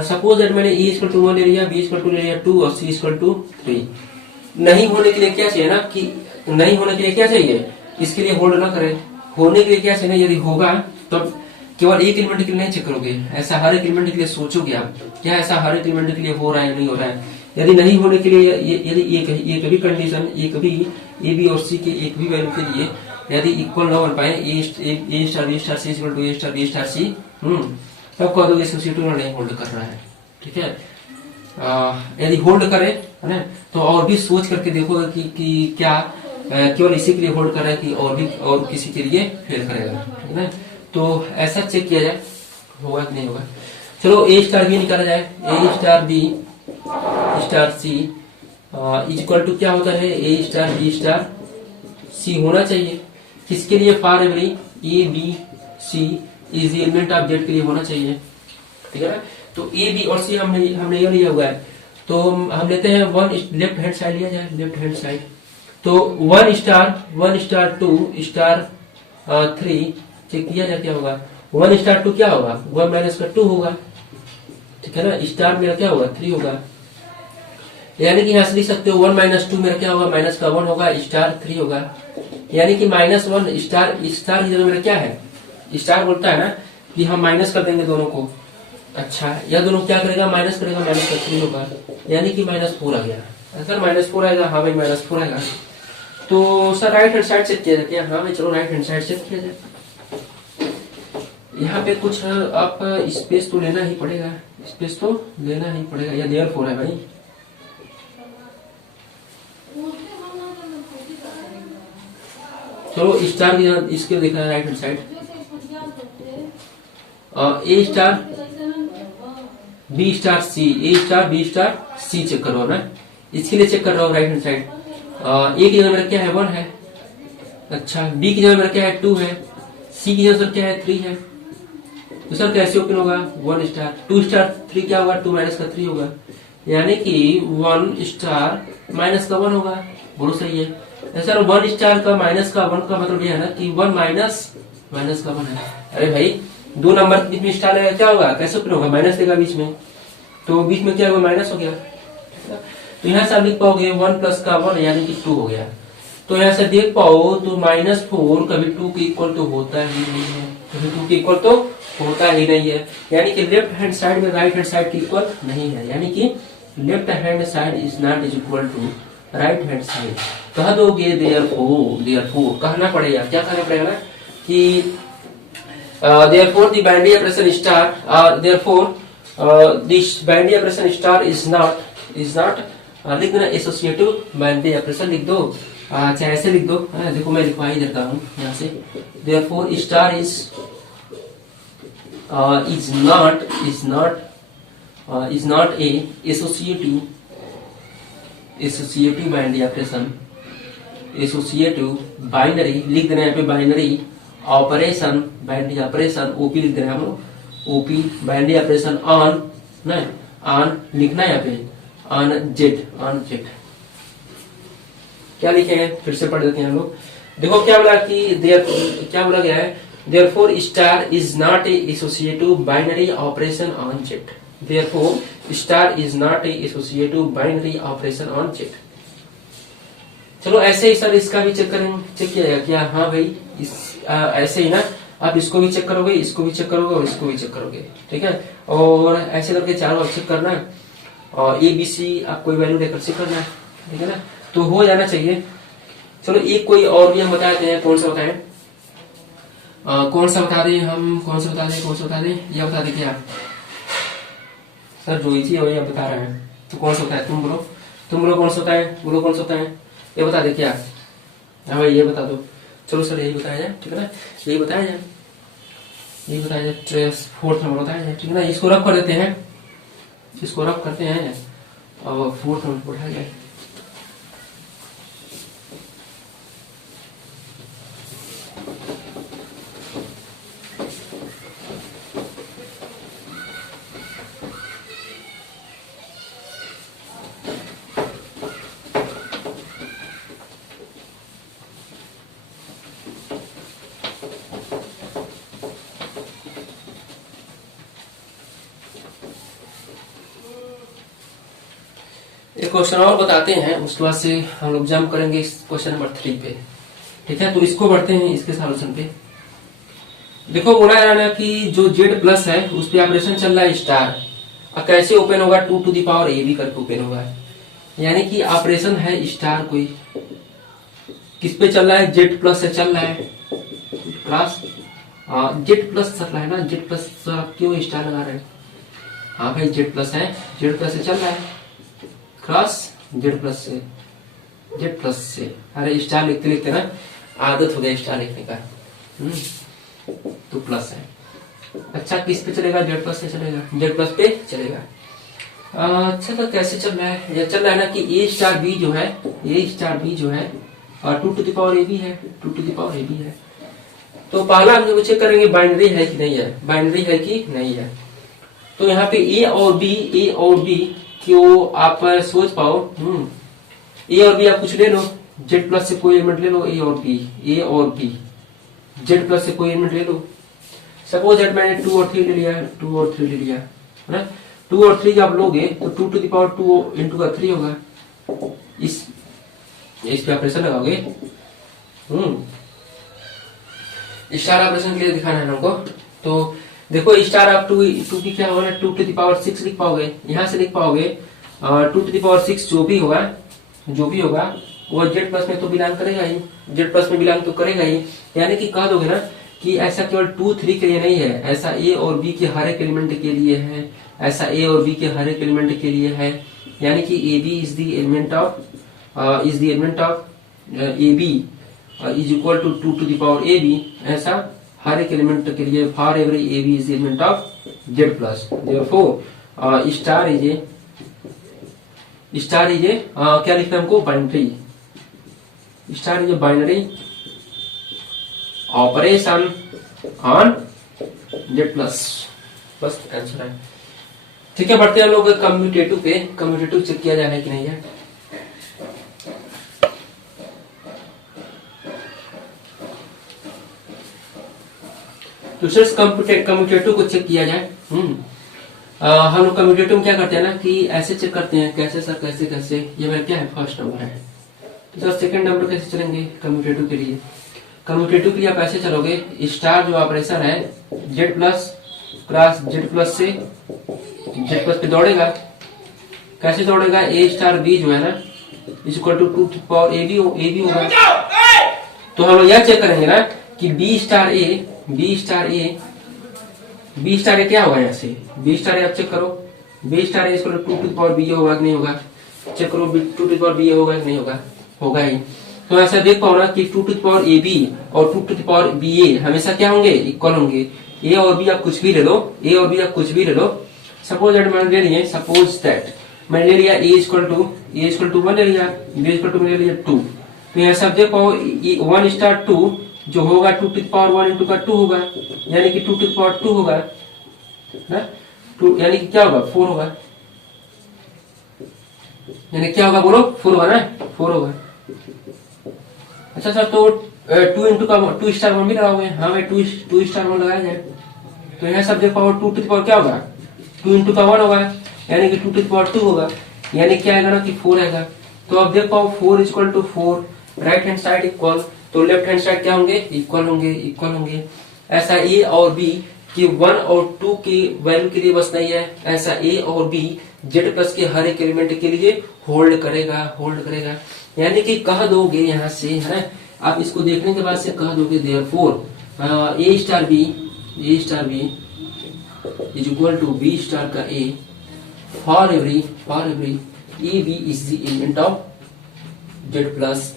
सपोज दैट मैंने ए इक्वल टू 1 ले लिया, बी इक्वल टू ले लिया 2 और सी इक्वल टू 3। नहीं होने के लिए क्या चाहिए ना, कि नहीं होने के लिए क्या चाहिए, इसके लिए होल्ड ना करें। होने के लिए क्या चाहिए, यदि होगा तो केवल एक एलिमेंट के लिए नहीं चेक करोगे, ऐसा हर एक एलिमेंट के लिए सोचोगे आप, क्या ऐसा हर एक एलिमेंट के लिए हो रहा है नहीं हो रहा है। यदि नहीं होने के लिए, यदि एक भी कंडीशन, एक भी ए बी और सी के एक भी वैल्यू के लिए यदि इक्वल ना बन पाए, A star B star C equal to A star B star C, तब कह दोगे एसोसिएटिव नहीं होल्ड कर रहा है, ठीक है। यदि होल्ड करे है ना, तो और भी सोच करके देखोगे कि क्या केवल इसी के लिए होल्ड कर रहा है कि और किसी के लिए फेल करेगा, ठीक है। तो ऐसा चेक किया जाए होगा कि नहीं होगा। चलो ए स्टार बी निकाला जाए, A star B star C is equal to क्या होता है, A star B star C होना चाहिए। किसके लिए, for every A B C is the element of Z के लिए होना चाहिए, ठीक है ना। तो ए बी और सी हमने ये लिया हुआ है, तो हम लेते हैं 1 लेफ्ट हैंड साइड लिया जाए, लेफ्ट हैंड साइड। तो 1 स्टार 2 स्टार 3 चेक किया जाए क्या होगा। 1 स्टार 2 क्या होगा, 1 माइनस का 2 होगा, ठीक है ना। स्टार मेरा क्या होगा, 3 होगा, यानी कि यहाँ से लिख सकते हो 1 माइनस 2 मेरा क्या होगा, माइनस का 1 होगा, स्टार 3 होगा, यानी कि -1 स्टार की जगह मेरा क्या है, स्टार बोलता है ना कि हम माइनस कर देंगे दोनों को। अच्छा, यह दोनों क्या करेगा, माइनस करेगा, माइनस का 3 होगा, यानी कि -4 आ गया। सर -4 आएगा, हाँ भाई -4 आएगा। तो sir right hand side check किया जाए, हाँ भाई चलो राइट हैंड साइड चेक किया जाए। यहाँ पे कुछ आप स्पेस तो लेना ही पड़ेगा, स्पेस तो लेना ही पड़ेगा, या देयरफॉर है भाई। चलो स्टार की इसके देखा है राइट हैंड साइड, ए स्टार बी स्टार सी, ए स्टार बी स्टार सी चेक करो ना, इसके लिए चेक कर रहा हूँ राइट हैंड साइड। ए की जगह मेरा क्या है, 1 है। अच्छा, बी की जगह मेरा क्या है, 2 है। सी की जगह सर क्या है, 3 है। तो सर कैसे ओपन होगा, 1 स्टार 2 स्टार 3 क्या होगा, 2 माइनस का 3 होगा, यानी कि 1 स्टार माइनस का 1 होगा। बहुत सही है सर, 1 स्टार का माइनस का 1 का मतलब यह है ना कि 1 माइनस का 1 है। अरे भाई 2 नंबर के बीच में स्टार लगेगा, क्या होगा, कैसे ओपन होगा, माइनस देगा बीच में, तो बीच में क्या होगा, माइनस हो गया। तो यहाँ से आप लिख पाओगे 1 प्लस का 1 यानी कि 2 हो गया। तो यहाँ से देख पाओ तो -4 कभी 2 के इक्वल तो होता ही नहीं है, कभी 2 के इक्वल तो होता ही नहीं है, यानी कि लेफ्ट हैंड साइड में राइट हैंड साइड के इक्वल नहीं है, यानी कि left hand side is not is equal to right hand side. कह दोगे देयरफॉर कहना पड़ेगा, क्या कहना पड़ेगा ना कि therefore the binary operation star therefore this binary operation star is not लिख देना एसोसिएटिव बाइनरी ऑपरेशन लिख दो, चाहे ऐसे लिख दो, देखो मैं लिखवा ही देता हूँ यहाँ से। therefore star is not a associative binary operation, associative binary लिख देना यहाँ पे binary operation, binary operation OP लिख देना हम लोग, ओपी बाइनरी ऑपरेशन ऑन लिखना है यहाँ पे ऑन जेड क्या लिखे हैं, फिर से पढ़ देते हैं हम लोग। देखो क्या बोला कि क्या बोला गया है, therefore star is not a associative binary operation on Z, therefore star is not a associative binary operation on Z। चलो ऐसे ही सर इसका भी चेक करेंगे, चेक किया जाएगा क्या, हाँ भाई इस ऐसे ही ना आप इसको भी चेक करोगे, इसको भी चेक करोगे और इसको भी चेक करोगे, ठीक है। और ऐसे करके चारों आप चेक करना है और ए बी सी आप कोई वैल्यू लेकर चेक करना है, ठीक है ना, तो हो जाना चाहिए। चलो एक कोई और भी हम बता देते हैं, कौन सा बताएं, कौन सा बता दें हम, कौन सा बता दें, ये बता दें क्या सर, जो इजी है आप बता रहे हैं, तो कौन सा होता है, तुम बोलो कौन सा होता है, बोलो कौन सा होता है, ये बता दे क्या, हाँ भाई ये बता दो। चलो सर यही बताया जाए, ठीक है ना, यही बताया जाए, यही बताया जाए, ट्रेस फोर्थ नंबर बताया जाए, ठीक है ना। इसको रफ कर देते हैं, इसको रफ करते हैं और फोर्थ नंबर उठाया जाए। एक क्वेश्चन और बताते हैं, उसके बाद से हम लोग जंप करेंगे इस क्वेश्चन नंबर 3 पे, ठीक है। तो इसको बढ़ते हैं इसके सॉल्यूशन पे। देखो बोला जा रहा है कि जो जेड प्लस है उस पे ऑपरेशन चल रहा है स्टार, और कैसे ओपन होगा, 2 to the power A B करके ओपन होगा, यानी कि ऑपरेशन है स्टार कोई किस पे चल रहा है, जेड प्लस से चल रहा है, प्लस जेड प्लस चल रहा है ना, जेड प्लस क्यों स्टार लगा रहे हैं, हाँ भाई जेड प्लस है, जेड प्लस से चल रहा है, क्रॉस जेड प्लस से, अरे स्टार लिखते लिखते ना आदत हो गया स्टार लिखने का, तो प्लस है। अच्छा किस पे चलेगा, जेड प्लस से चलेगा, जेड प्लस पे चलेगा। अच्छा तो कैसे चल रहा है, यह चल रहा है ना कि ए स्टार बी जो है, ए स्टार बी जो है और 2 to the power A B है, 2 to the power A B है। तो पहला हम चेक करेंगे बाइनरी है कि नहीं है, बाइनरी है कि नहीं है। तो यहाँ पे ए और बी क्यों आप सोच पाओ, ए और बी आप कुछ ले लो, जेड प्लस से कोई एलिमेंट ले लो, ए और बी जेड प्लस से कोई एलिमेंट ले लो। सपोज दैट मैंने 2 और 3 ले लिया, 2 और 3 ले लिया है ना, 2 और 3 जब आप लोगे तो 2 टू द पावर 2 इंटू का 3 होगा, इस पे ऑपरेशन लगाओगे, स्टार ऑपरेशन के लिए दिखाना है हमको। तो देखो स्टार आप 2 की क्या होगा, 2 टू द पावर 6 लिख पाओगे, यहाँ से लिख पाओगे 2 टू द पावर 6 जो भी होगा वो जेड प्लस में तो बिलोंग करेगा ही, जेड प्लस में बिलोंग तो करेगा ही, यानी कि कह दोगे ना कि ऐसा केवल 2 3 के लिए नहीं है, ऐसा ए और बी के हर एक एलिमेंट के लिए है, ऐसा ए और बी के हर एक एलिमेंट के लिए है, यानी कि A B is the element of A B is equal to 2 to the power A B, ऐसा हर एक एलिमेंट के लिए for every A B is the element of Z plus, therefore star is A क्या लिखना है हमको, binary, star is a binary operation on Z plus, बस आंसर है। ठीक है, बढ़ते हैं हम लोग कम्यूटेटिव पे, कम्यूटेटिव चेक किया जाना है कि नहीं है। तो सिर्फ कम्यूटेटिव को चेक किया जाए। हम लोग कम्यूटेटिव में क्या करते हैं ना कि ऐसे चेक करते हैं, कैसे सर कैसे, ये मेरा क्या है, फर्स्ट नंबर है, तो सर सेकंड नंबर कैसे चलेंगे कम्यूटेटिव के लिए। कम्यूटेटिव के लिए आप ऐसे चलोगे, स्टार जो ऑपरेशन है Z plus cross Z plus से जेड प्लस पे दौड़ेगा, कैसे दौड़ेगा, ए स्टार बी जो है ना is equal to 2 power A B होगा। तो हम लोग यह चेक करेंगे ना कि बी स्टार ए क्या होगा, यहाँ से बी स्टार ए आप चेक करो, B star A 2 to power B होगा कि नहीं होगा, चेक करो 2 टू पावर बी होगा कि नहीं होगा, होगा ही। तो ऐसा देख पाओ ना कि 2 टू पावर ए बी और 2 टू पावर बी ए हमेशा क्या होंगे, इक्वल होंगे। ए और बी आप कुछ भी ले लो, सपोज दैट मैंने ले लिया, मैंने ले लिया ए इक्वल टू 1 ले लिया, बी इक्वल टू ले लिया 2। तो यहाँ सब देख पाओ 1 स्टार 2 जो होगा 2 टू पावर 1 इंटू का 2 होगा, यानी कि 2 टू पावर 2 होगा ना, 2 यानी कि क्या होगा, 4 होगा, यानी क्या होगा बोलो, 4 होगा ना, 4 होगा। अच्छा सर तो 2 इंटू का 2 स्टार 1 भी लगाओगे, हाँ भाई 2 स्टार 1 लगाया जाए। तो यहाँ सब देख पाओ 2 टू पावर क्या होगा, 2 इंटू का 1 होगा, यानी कि 2 टू पावर 2 होगा, यानी क्या आएगा ना कि 4 आएगा। तो आप देख पाओ 4 equal to 4 right hand side equal, तो लेफ्ट हैंड साइड क्या होंगे, इक्वल होंगे, इक्वल होंगे। ऐसा ए और बी कि 1 और 2 के वैल्यू के लिए बस नहीं है, ऐसा ए और बी जेड प्लस के हर एक एलिमेंट के लिए होल्ड करेगा, होल्ड करेगा। यानी कि कह दोगे यहाँ से, है आप इसको देखने के बाद से कह दोगे therefore A star B is equal to B star का A for every A B is the element of Z plus.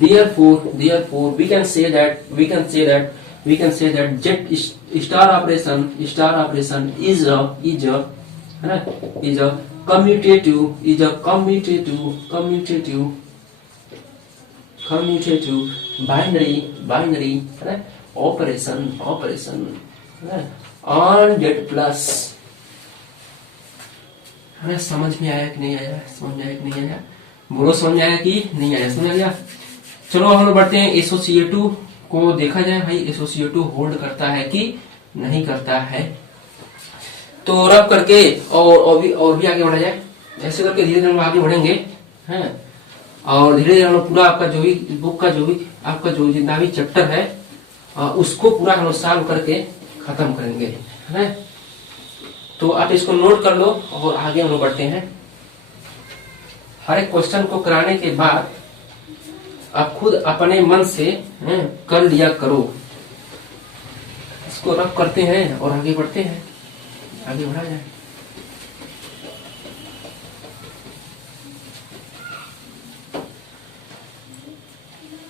Therefore we can say that Z star operation is a commutative binary operation on Z plus। समझ में आया कि नहीं आया, समझ में आया कि नहीं आया, बोलो समझ में आया कि नहीं आया, समझ गया। चलो हम लोग बढ़ते हैं एसोसिएटिव को देखा जाए, भाई एसोसिएटिव होल्ड करता है कि नहीं करता है। तो रब करके और भी आगे बढ़ा जाए, ऐसे करके धीरे धीरे हम आगे बढ़ेंगे हैं, और धीरे धीरे हम लोग पूरा आपका जो भी बुक का जो भी आपका जो जितना भी चैप्टर है उसको पूरा हम लोग सॉल्व करके खत्म करेंगे, है। तो आप इसको नोट कर लो और आगे हम लोग बढ़ते हैं। हर एक क्वेश्चन को कराने के बाद आप खुद अपने मन से कर लिया करो। इसको रब करते हैं और आगे बढ़ते हैं, आगे बढ़ा जाए।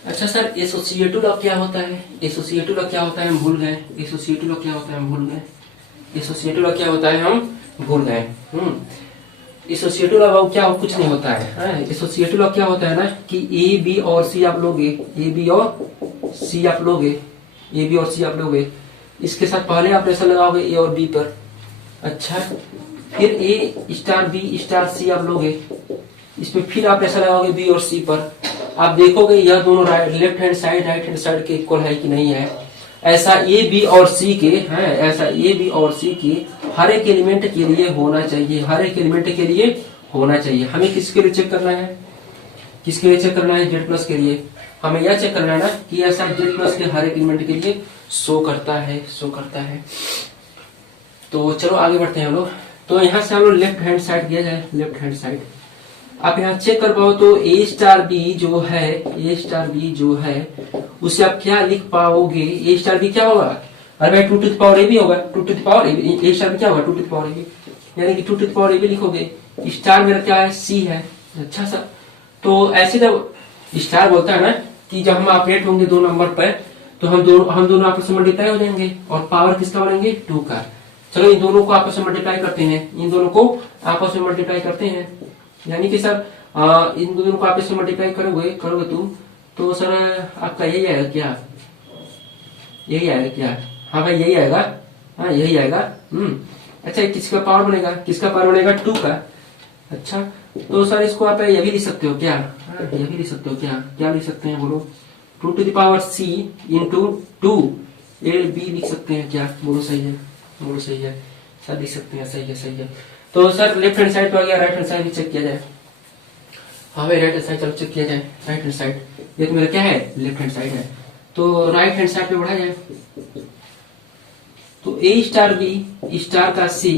अच्छा सर, एसोसिएटिव लॉ क्या होता है? एसोसिएटिव लॉ क्या होता है हम भूल गए। एसोसिएटिव लॉ क्या होता है हम भूल गए। एसोसिएटिव लॉ क्या होता है हम भूल गए। एसोसिएटिव लॉ क्या कुछ नहीं होता है। एसोसिएटिव लॉ क्या होता है ना कि ए बी और सी आप लोगे, ए बी और सी आप लोगे, ए बी और सी आप लोगे, इसके साथ पहले आप ऑपरेशन लगाओगे ए और बी पर। अच्छा, फिर ए स्टार बी स्टार सी आप लोगे, इस पे फिर आप ऑपरेशन लगाओगे बी और सी पर। आप देखोगे यह दोनों left hand side right hand side के इक्वल है कि नहीं है। ऐसा ए बी और सी के हैं, ऐसा ए बी और सी के हर एक एलिमेंट के लिए होना चाहिए, हर एक एलिमेंट के लिए होना चाहिए। हमें किसके लिए चेक करना है, किसके लिए चेक करना है, जेड प्लस के लिए। हमें यह चेक करना है ना कि ऐसा जेड प्लस के हर एक एलिमेंट के लिए शो करता है, शो करता है। तो चलो आगे बढ़ते हैं हम लोग। तो यहाँ से हम लोग लेफ्ट हैंड साइड किया जाए, लेफ्ट हैंड साइड आप यहाँ चेक कर पाओ तो ए स्टार बी जो है, ए स्टार बी जो है उसे आप क्या लिख पाओगे। ए स्टार बी क्या होगा, अरे भाई 2 to the power A B होगा, 2 to the power A star B क्या होगा 2 to the power A B, यानी कि 2 to the power A B लिखोगे। स्टार मेरा क्या है, सी है। अच्छा सा, तो ऐसे जब स्टार बोलता है ना कि जब हम ऑपरेट होंगे 2 नंबर पर तो हम दोनों आपस में मल्टीप्लाई हो जाएंगे और पावर किसका बनेंगे 2 का। चलो इन दोनों को आपस में मल्टीप्लाई करते हैं, इन दोनों को आपस में मल्टीप्लाई करते हैं, यानी कि सर इन दोनों को आपस में मल्टीप्लाई करोगे तुम तो सर आपका यही आएगा क्या, यही आएगा क्या। हाँ भाई यही आएगा, हाँ यही आएगा। अच्छा किसका पावर बनेगा, किसका पावर बनेगा 2 का। अच्छा तो सर इसको आप ये भी लिख सकते हो क्या, ये भी लिख सकते हो क्या, क्या लिख सकते हैं बोलो, 2 to the power C into 2 A B लिख सकते हैं क्या, बोलो सही है, बोलो सही है सर, लिख सकते हैं, सही है सही है। तो सर लेफ्ट हैंड साइड तो आ गया, राइट हैंड साइड भी चेक किया जाए। हाँ भाई राइट हैंड साइड चलो चेक किया जाए, राइट हैंड साइड ये तो मेरा क्या है लेफ्ट हैंड साइड है, तो राइट हैंड साइड पे बढ़ा जाए। तो ए स्टार बी स्टार का C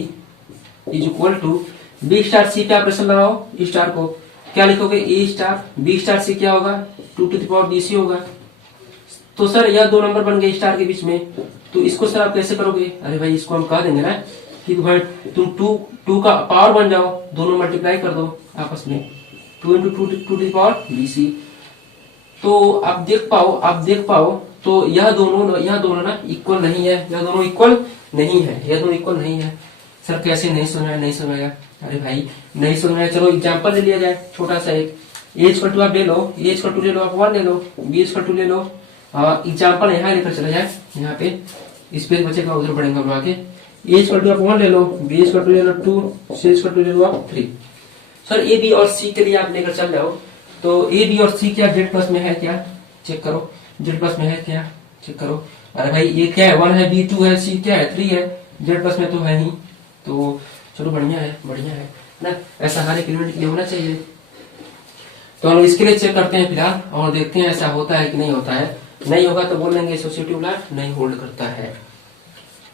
is equal to B star C पे ऑपरेशन लगाओ, स्टार को क्या लिखोगे A star B star C क्या होगा 2 to the power B C होगा। तो सर यह 2 नंबर बन गए स्टार के बीच में, तो इसको सर आप कैसे करोगे, अरे भाई इसको हम कह देंगे ना कि भाई तुम 2 का पावर बन जाओ, दोनों मल्टीप्लाई कर दो आपस में, 2 into 2 to the power B C. तो आप देख पाओ तो यह दोनों ना इक्वल नहीं है, यह दोनों इक्वल नहीं है, यह दोनों इक्वल नहीं है। सर कैसे नहीं समझ में आया, अरे भाई नहीं समझ में आया। चलो एग्जांपल ले लिया जाए छोटा सा एक, ए इक्वल टू आप ले लो, ए इक्वल टू ले लो, आप 1 ले लो, बी इक्वल टू ले लो। एग्जांपल यहाँ लेकर चला जाए, यहाँ पे स्पेस बचेगा उधर बढ़ेंगे हम आगे। ए इक्वल टू आप 1 ले लो, बी इक्वल टू ले लो 2, सी इक्वल टू ले लो आप 3। सर ए बी और सी के लिए आप लेकर चल जाओ, तो ए बी और सी क्या जेड प्लस में है क्या, चेक करो जेड प्लस में है क्या, चेक करो। अरे भाई ये क्या है 1 है, बी 2 है, सी क्या है 3 है, जेड प्लस में तो है नहीं। तो चलो बढ़िया है ना, ऐसा हर एक एलिमेंट के लिए होना चाहिए। तो हम इसके लिए चेक करते हैं फिलहाल और देखते हैं ऐसा होता है कि नहीं होता है। नहीं होगा तो बोलेंगे एसोसिएटिव लॉ नहीं होल्ड करता है।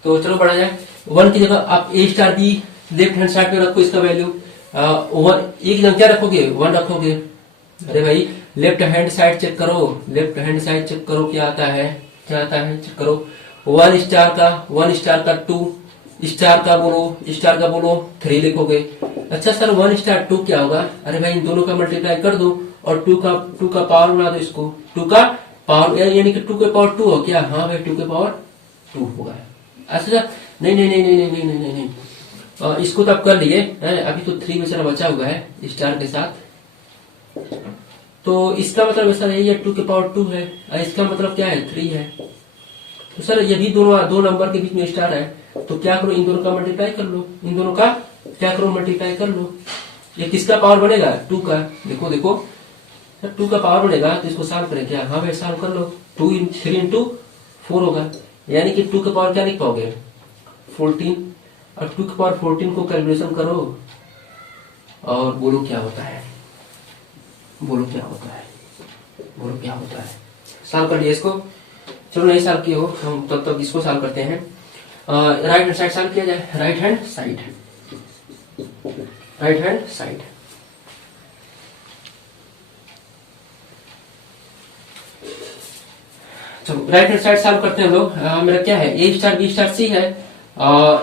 तो चलो बढ़ा जाए। 1 की जगह आप A star B left hand side पे रखो इसका वैल्यू। एक जगह क्या रखोगे 1 रखोगे। अरे भाई लेफ्ट हैंड साइड चेक करो, लेफ्ट हैंड साइड चेक करो क्या आता है, क्या आता है चेक करो। 1 स्टार का 2 स्टार का बोलो 3 लिखोगे। अच्छा सर 1 स्टार 2 क्या होगा? अरे भाई इन दोनों का मल्टीप्लाई कर दो और 2 का पावर बना दो इसको। 2 का पावर यानी कि 2 के पावर 2 हो क्या? हाँ भाई 2 के पावर 2 होगा। अच्छा नहीं नहीं नहीं नहीं नहीं नहीं नहीं नहीं इसको तो आप कर लिए। अभी तो 3 बेचारा बचा हुआ है स्टार के साथ। तो इसका मतलब ऐसा नहीं है 2 के पावर 2 है, इसका मतलब क्या है 3 है। तो सर ये भी दो नंबर के बीच में स्टार है, तो क्या करो इन दोनों का मल्टीप्लाई कर लो, इन दोनों का क्या करो मल्टीप्लाई कर लो। ये किसका पावर बनेगा 2 का। देखो देखो सर 2 का पावर बनेगा तो इसको सॉल्व करें क्या? हाँ भाई सॉल्व कर लो। 3 इंटू 4 होगा, यानी कि 2 का पावर क्या लिख पाओगे 14। और 2 के पावर 14 को कैलकुलेशन करो और बोलो क्या होता है, बोलो क्या होता है, बोलो क्या होता है। सॉल्व कर लिया इसको। चलो नहीं सॉल्व किए हो हम तब तक इसको सॉल्व करते हैं। राइट हैंड साइड सॉल्व किया जाए। Right hand side, right hand side. चलो राइट हैंड साइड सॉल्व करते हैं हम लोग। मेरा क्या है ए स्टार बी स्टार सी है।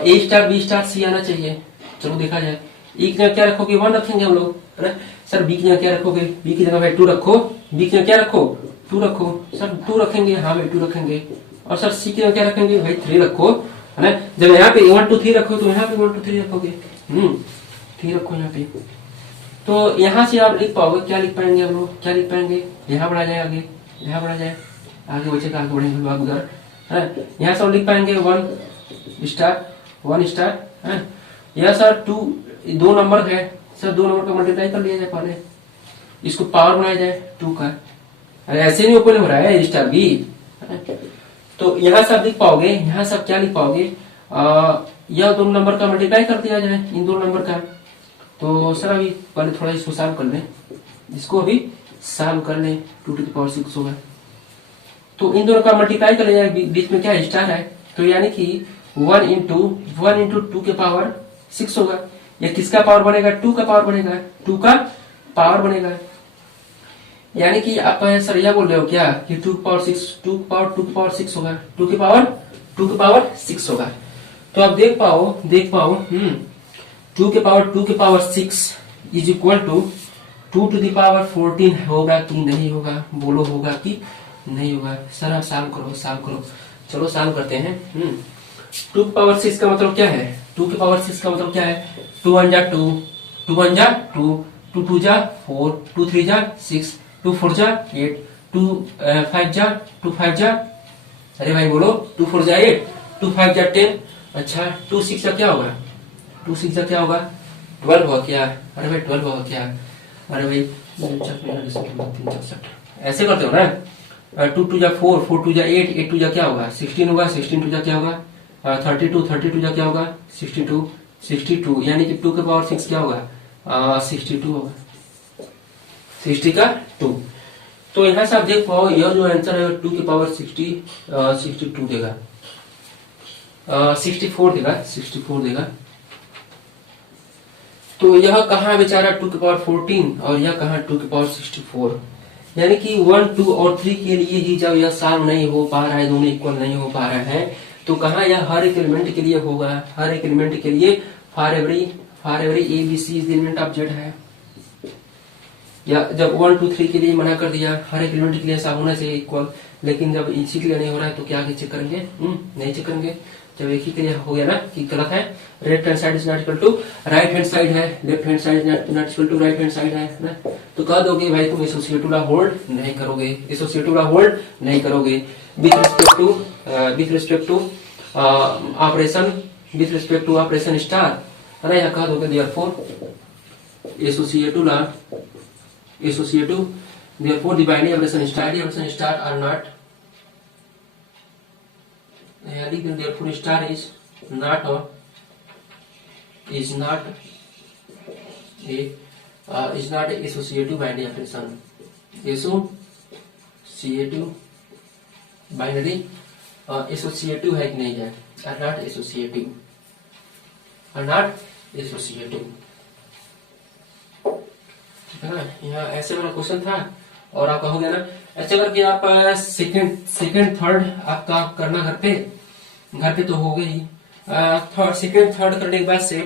ए स्टार बी स्टार सी आना चाहिए। चलो देखा जाए। ई की जगह क्या रखोगे 1 रखेंगे हम लोग, है ना। सर बी की जगह क्या रखोगे? बी की जगह भाई 2 रखो। बी की जगह क्या रखो 2 रखो। सर 2 रखेंगे, हाँ भाई 2 रखेंगे। और सर सी की जगह क्या रखेंगे भाई 3 रखो, है ना। जब यहाँ पे 1 2 3 रखो तो यहाँ पे 1 2 3 रखोगे। 3 रखो यहाँ पे। तो यहाँ से आप लिख पाओगे, क्या लिख पाएंगे हम लोग, क्या लिख पाएंगे? यहाँ बढ़ा जाए आगे, यहाँ बढ़ा जाए आगे बचेगा, आगे बढ़ेंगे आप उधर है। यहाँ से लिख पाएंगे 1 स्टार है। यह सर 2 नंबर है सर, 2 नंबर का मल्टीप्लाई कर लिया जाए पहले, इसको पावर बनाया जाए 2 का। अरे ऐसे नहीं ओपन हो रहा है स्टार बी। तो यहाँ से आप लिख पाओगे, यहाँ से आप क्या लिख पाओगे यह 2 नंबर का मल्टीप्लाई कर दिया जाए इन 2 नंबर का। तो सर अभी पहले थोड़ा इसको सॉल्व कर लें, इसको अभी सॉल्व कर लें। 2 to the power 6 होगा तो इन दोनों का मल्टीप्लाई कर लिया जाए, बीच में क्या स्टार है तो यानी कि 1 इंटू 2 के पावर 6 होगा। ये किसका पावर बनेगा 2 का पावर बनेगा, 2 का पावर बनेगा। यानी कि आप सर यह बोल रहे हो क्या कि 2 पावर 6 2 पावर 6 होगा, 2 के पावर 6 होगा। तो आप देख पाओ 2 के power 6 is equal to 2 to the power 14 होगा कि नहीं होगा? बोलो होगा कि नहीं होगा? सर आप सॉल्व करो। चलो सॉल्व करते हैं। 2 के पावर 6 का मतलब क्या है? 2 के पावर 6 का मतलब क्या है? 2 1 जा 2, 2 1 जा 2, 2 2 जा 4, 2 3 जा 6, 2 4 जा 8, 2 5 जा 2 5 जा, अरे भाई बोलो 2 4 जा 8, 2 5 जा 10। अच्छा 2 6 जा क्या होगा? 2 6 जा क्या होगा? 12 होगा क्या? अरे भाई 12 होगा क्या? अरे भाई ऐसे करते हो ना। 2 2 जा 4, 4 2 जा 8, 8 2 जा क्या होगा? 16 होगा, 16 2 जा क्या होगा? 32 जा क्या होगा? 62 यानी कि 2 के पावर 6 क्या होगा? 62 होगा, 60 का 2। तो यहाँ से आप देख पाओ यह जो आंसर है 2 के पावर 62 देगा, 64 देगा। तो यह कहाँ बेचारा 2 के पावर 14 और यह कहाँ 2 के पावर 64। यानी कि 1 2 और 3 के लिए ही जब यह सॉल्व नहीं हो पा रहा है, दोनों इक्वल नहीं हो पा रहा है, तो कहाँ यह हर एक एलिमेंट के लिए होगा, हर एक एलिमेंट के लिए for every ABC is the element of Z है। या जब 1 2 3 के लिए मना कर दिया, हर एक एलिमेंट के लिए ऐसा होना चाहिए इक्वल, लेकिन जब इसी के लिए नहीं हो रहा है तो क्या आगे चेक करेंगे? नहीं चेक करेंगे। जब एक ही के लिए हो गया ना कि गलत है, left hand side is not equal to right hand side है, left hand side not equal to right hand side है ना, तो कह दोगे भाई तुम एसोसिएटिव लॉ होल्ड नहीं करोगे, एसोसिएटिव लॉ होल्ड नहीं करोगे with respect to operation, with respect to operation star, है ना। यहाँ कह दोगे therefore associative therefore the binary operation star are not, therefore star is not a is not associative binary operation. Associative binary associative है कि नहीं है, are not associative, are not associative. ठीक है ना, यहाँ ऐसे वाला क्वेश्चन था और आपका हो गया ना। ऐसे करके आप सेकंड थर्ड आपका करना घर पे तो हो गई। सेकंड थर्ड करने के बाद से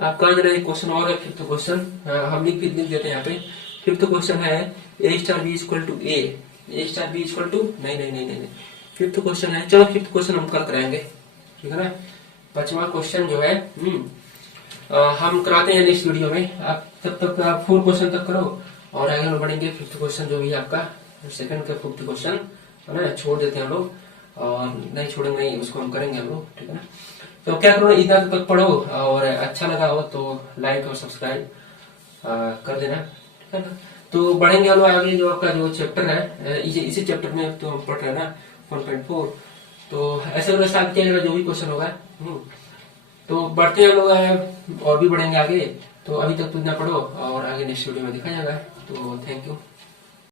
आपका जो है क्वेश्चन और है, फिफ्थ क्वेश्चन हम लिख देते हैं यहाँ पे। फिफ्थ क्वेश्चन है A star B equal to A star B equal to नहीं, फिफ्थ क्वेश्चन है। चलो फिफ्थ क्वेश्चन हम कल कराएंगे, ठीक है ना। पांचवा क्वेश्चन जो है हम कराते हैं नेक्स्ट वीडियो में। आप तब तक आप 4 क्वेश्चन तक करो और आगे हम बढ़ेंगे। फिफ्थ क्वेश्चन जो भी आपका सेकंड का फिफ्थ क्वेश्चन है ना, छोड़ देते हैं हम लोग, और नहीं छोड़ेंगे नहीं, उसको हम करेंगे हम लोग, ठीक है ना। तो क्या करो, इतना तक पढ़ो और अच्छा लगा हो तो लाइक और सब्सक्राइब कर देना, ठीक है ना। तो बढ़ेंगे हम लोग आगे। जो आपका जो चैप्टर है इसी चैप्टर में तो हम पढ़ रहे हैं ना 1.4। तो ऐसे वाला साथ किया जो भी क्वेश्चन होगा। तो बढ़ते हैं लोग और भी बढ़ेंगे आगे। तो अभी तक तो इतना पढ़ो और आगे नेक्स्ट वीडियो में दिखा जाएगा। तो थैंक यू।